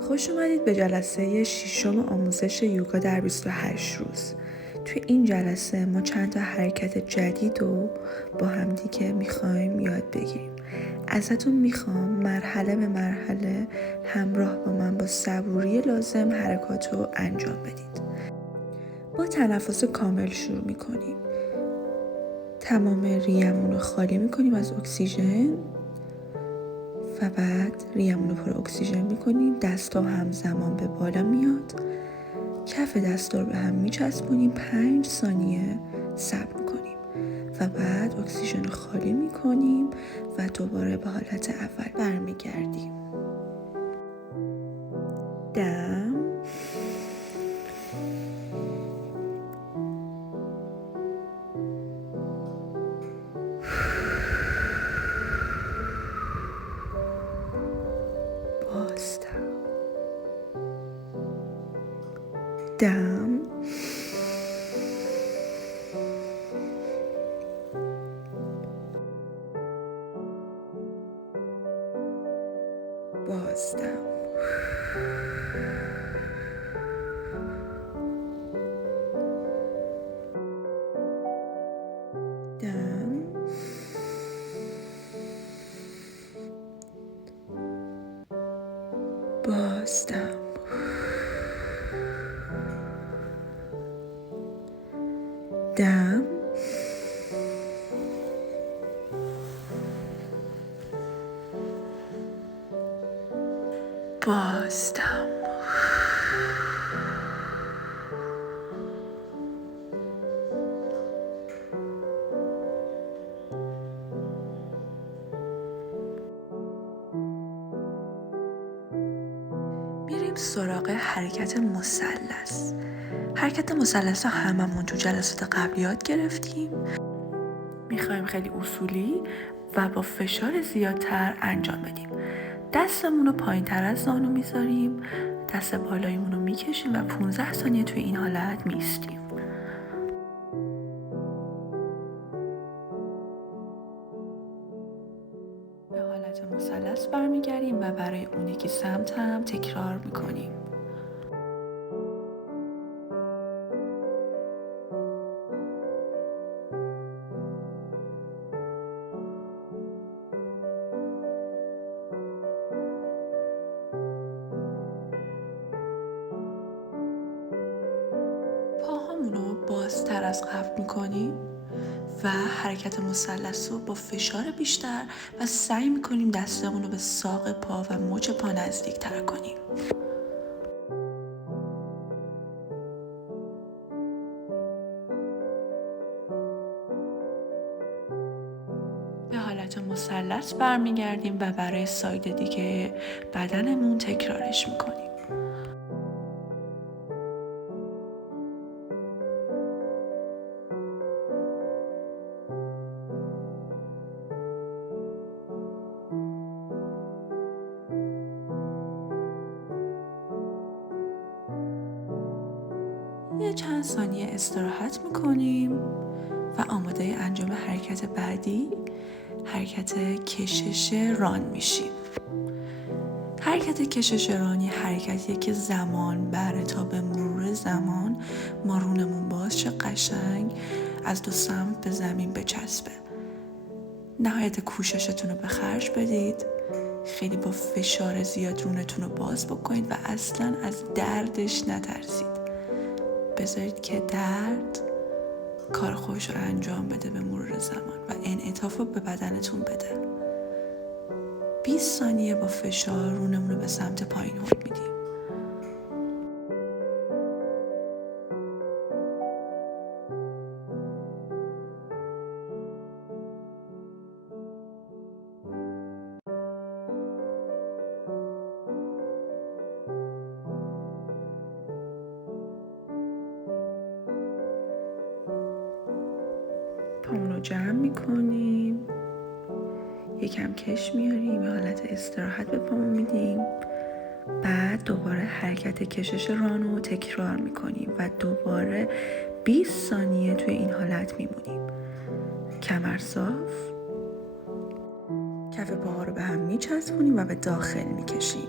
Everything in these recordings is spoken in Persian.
خوش اومدید به جلسه 6 آموزش یوگا در 28 روز. توی این جلسه ما چند تا حرکت جدید رو با همدیگه میخوایم یاد بگیریم. ازتون میخوام مرحله به مرحله همراه با من با صبوری لازم حرکات رو انجام بدید. با تنفس کامل شروع میکنیم. تمام ریه‌مون رو خالی میکنیم از اکسیژن و بعد ریه‌مون رو پر اکسیژن میکنیم. دستا همزمان به بالا میاد. کف دستا رو به هم میچسبونیم. 5 ثانیه صبر میکنیم و بعد اکسیژن رو خالی میکنیم و دوباره به حالت اول برمیگردیم. دم، بازدم، دم، بازدم، دم، بازدم، دم، بازدم. میریم سراغ حرکت مثلث. حرکت مثلث رو هممون تو جلسات قبل یاد گرفتیم. میخوایم خیلی اصولی و با فشار زیادتر انجام بدیم. دستمون رو پایین تر از زانو میذاریم، دست بالاییمون رو میکشیم و 15 ثانیه توی این حالت میستیم. به حالت مثلث برمیگردیم و برای اون یکی سمت هم تکرار میکنیم. پاهامون رو بازتر از قبل میکنیم و حرکت مثلث رو با فشار بیشتر و سعی میکنیم دستمون رو به ساق پا و مچ پا نزدیک تر کنیم. به حالت مثلث برمیگردیم و برای ساید دیگه بدنمون تکرارش میکنیم. یه چند ثانیه استراحت میکنیم و آماده انجام حرکت بعدی، حرکت کشش ران میشیم. حرکت کشش رانی حرکتیه که زمان بره تا به مرور زمان ما رونمون باز شه، قشنگ از دو سمت به زمین بچسبه. نهایت کوششتون رو به خرج بدید، خیلی با فشار زیاد رونتون رو باز بکنید و اصلا از دردش نترسید. بذارید که درد کار خودش رو انجام بده به مرور زمان و انعطاف رو به بدنتون بده. 20 ثانیه با فشار رونمون رو به سمت پایین هل میدیم. پامون رو جمع میکنیم، یکم کش میاریم، یه حالت استراحت به پامون میدیم. بعد دوباره حرکت کشش رانو تکرار میکنیم و دوباره 20 ثانیه توی این حالت میمونیم. کمر صاف، کف پاها رو به هم میچسبونیم و به داخل میکشیم.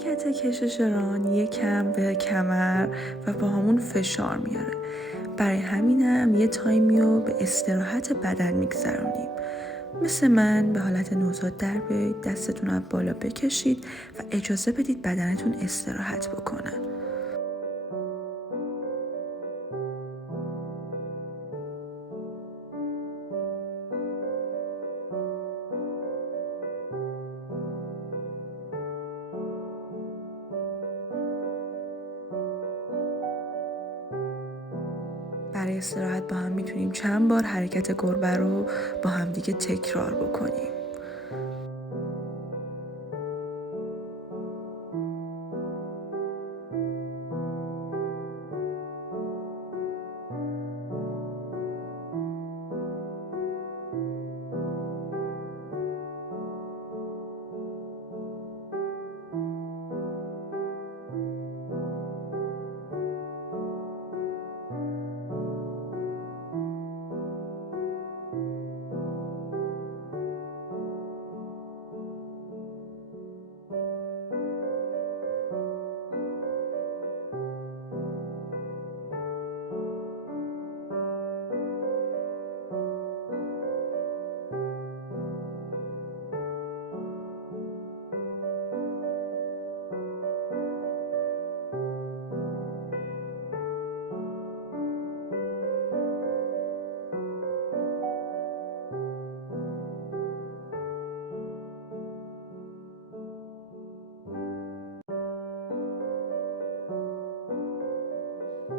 حرکت کشش ران یکم به کمر و با همون فشار میاره. برای همینم یه تایمی رو به استراحت بدن میگذرونیم. مثل من به حالت نوزاد در بیایید، دستتون رو بالا بکشید و اجازه بدید بدنتون استراحت بکنه. برای استراحت با هم میتونیم چند بار حرکت گربه رو با هم دیگه تکرار بکنیم.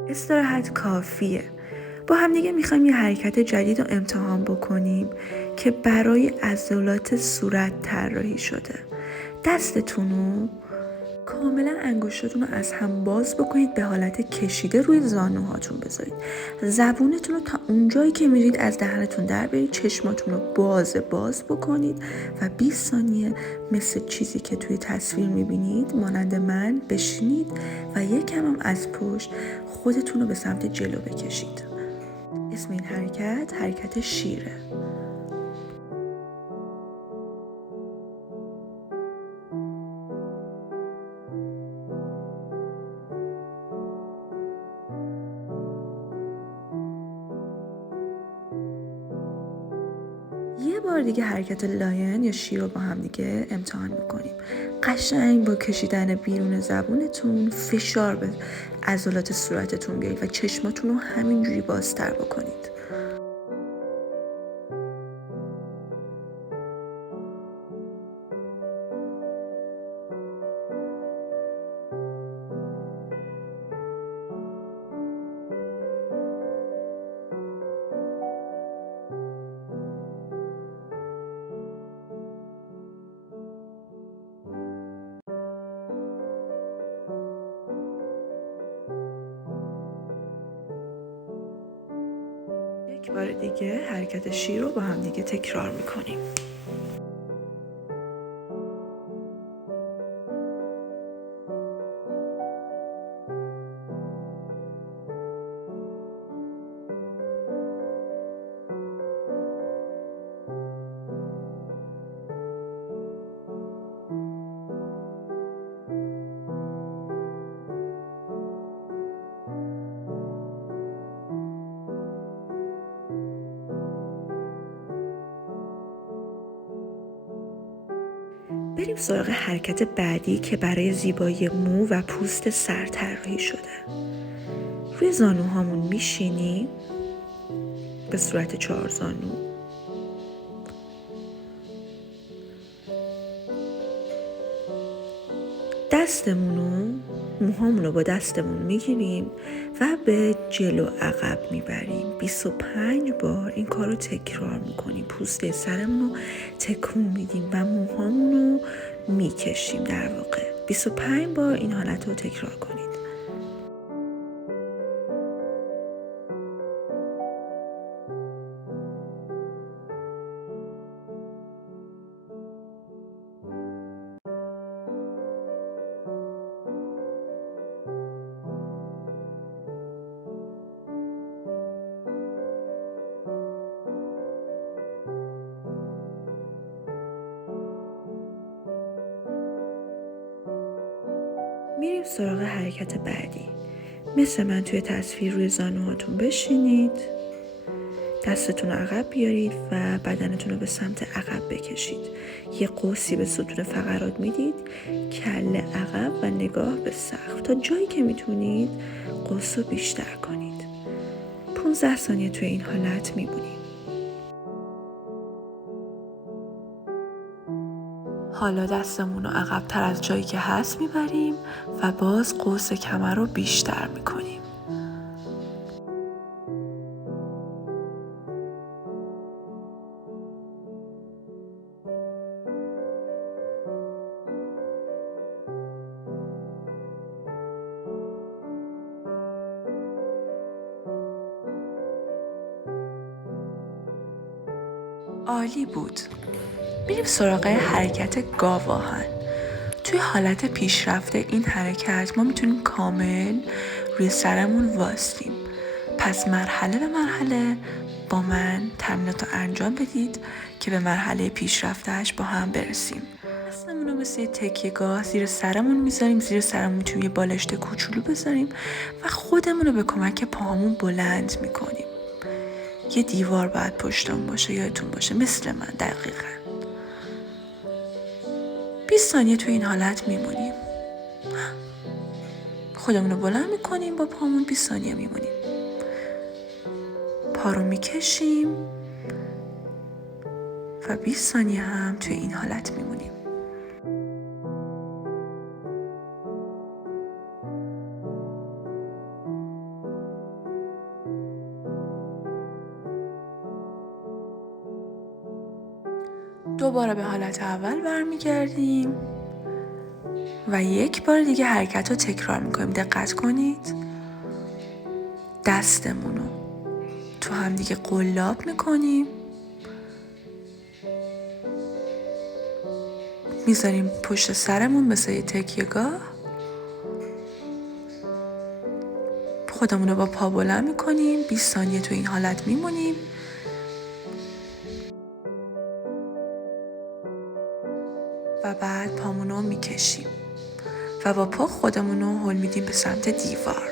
استراحت کافیه. با هم دیگه میخوایم یه حرکت جدید رو امتحان بکنیم که برای عضلات صورت طراحی شده. دستتون رو کاملا انگشتاتون رو از هم باز بکنید، به حالت کشیده روی زانوهاتون بذارید. زبونتون رو تا اونجایی که میرید از دهنتون در برید، چشماتون رو باز بکنید و 20 ثانیه مثل چیزی که توی تصویر میبینید مانند من بشینید و یکم هم از پشت خودتون رو به سمت جلو بکشید. اسم این حرکت شیره. یه بار دیگه حرکت لاین یا شیر رو با هم دیگه امتحان میکنیم. قشنگ با کشیدن بیرون زبونتون فشار به عضلات صورتتون بیارید و چشماتون رو همینجوری بازتر بکنید. یک بار دیگه حرکت شیر رو با هم دیگه تکرار میکنیم. بریم سراغ حرکت بعدی که برای زیبایی مو و پوست سر طراحی شده. روی زانوهامون میشینیم به صورت 4 زانو. موهامون رو با دستمون میگیریم و به جلو عقب میبریم. 25 بار این کار رو تکرار میکنیم. پوست سرمون رو تکون میدیم و موهامون رو میکشیم. در واقع 25 بار این حالت رو تکرار کنید. بریم سراغ حرکت بعدی. مثل من توی تصویر روی زانوهاتون بشینید، دستتون رو عقب بیارید و بدنتون رو به سمت عقب بکشید. یه قوسی به ستون فقرات میدید، کله عقب و نگاه به سقف. تا جایی که میتونید قوس رو بیشتر کنید. 15 ثانیه توی این حالت میمونید. حالا دستمون رو عقب تر از جایی که هست میبریم و باز قوس کمر رو بیشتر میکنیم. عالی بود. میریم سراغ حرکت گاوآهن. توی حالت پیشرفته این حرکت ما میتونیم کامل روی سرمون وایسیم. پس مرحله به مرحله با من تمرینات رو انجام بدید که به مرحله پیشرفتهش با هم برسیم. دستمون رو مثل تکیه‌گاه زیر سرمون میذاریم. زیر سرمون میتونیم یه بالشت کوچولو بذاریم و خودمون رو به کمک پاهامون بلند میکنیم. یه دیوار باید پشتمون باشه، یادتون باشه، مثل من دقیقاً. 20 ثانیه توی این حالت میمونیم. خودمون رو بلند میکنیم با پامون، 20 ثانیه میمونیم. پا رو میکشیم و 20 ثانیه هم توی این حالت میمونیم. دوباره به حالت اول برمیگردیم و یک بار دیگه حرکت رو تکرار میکنیم. دقت کنید، دستمون رو تو هم دیگه قلاب میکنیم، میذاریم پشت سرمون مثل یه تکیه‌گاه، خودمون رو با پا بلند میکنیم. 20 ثانیه تو این حالت میمونیم و بعد پامون رو میکشیم و با پا خودمون رو هل میدیم به سمت دیوار.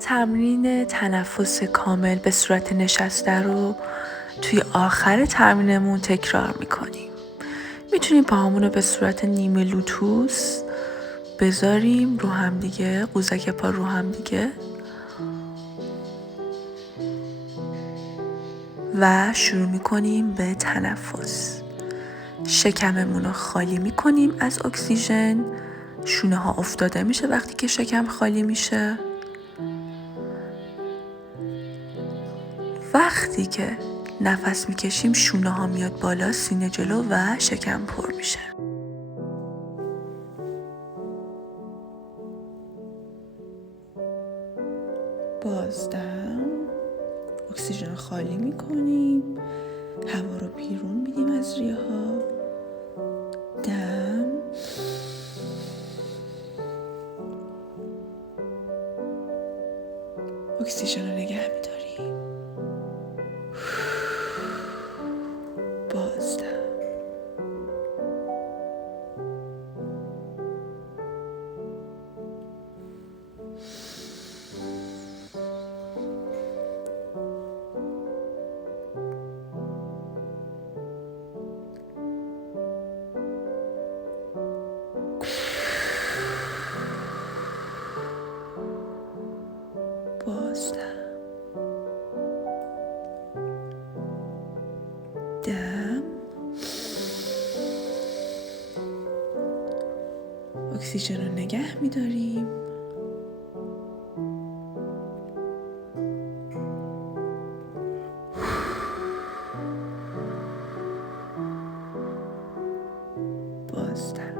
تمرین تنفس کامل به صورت نشسته رو توی آخر تمرینمون تکرار میکنیم. میتونیم پاهامون رو به صورت نیمه لوتوس بذاریم رو هم دیگه، قوزک پا رو هم دیگه، و شروع میکنیم به تنفس. شکممون رو خالی میکنیم از اکسیژن. شونه ها افتاده میشه وقتی که شکم خالی میشه. وقتی که نفس میکشیم شونه ها میاد بالا، سینه جلو و شکم پر میشه. بازدم اکسیژن رو خالی میکنیم، هوا رو بیرون میدیم از ریه ها. دم، اکسیژن رو نگه میداریم. بازدم، بازدم، دم، اکسیژن رو نگه میداریم. بازدم،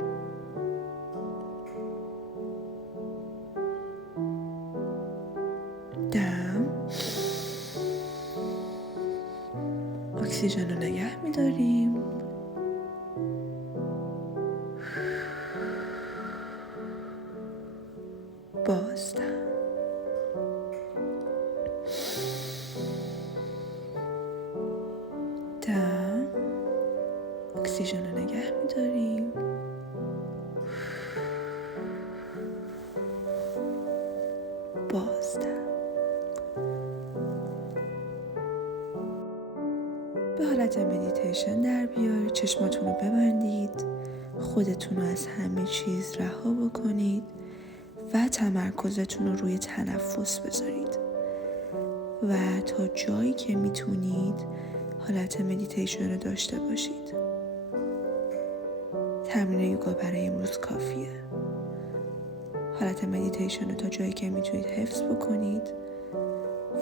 دم، اکسیژن رو نگه می‌داریم. بازدم. دم. اکسیژن رو نگه می‌داریم. بازدم. به حالت مدیتیشن در بیار. چشماتون رو ببندید. خودتون رو از همه چیز رها بکنید و تمرکزتون رو روی تنفس بذارید و تا جایی که میتونید حالت مدیتیشن رو داشته باشید. تمرین یوگا برای امروز کافیه. حالت مدیتیشن رو تا جایی که میتونید حفظ بکنید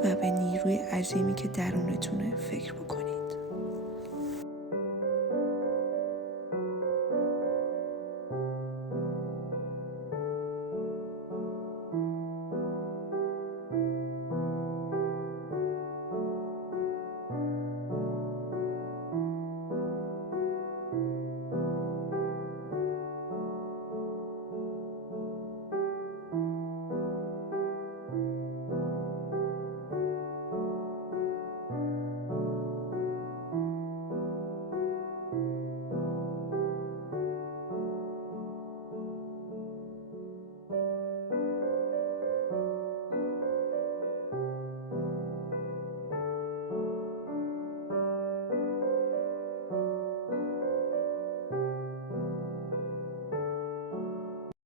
و به نیروی عظیمی که درونتونه فکر بکنید.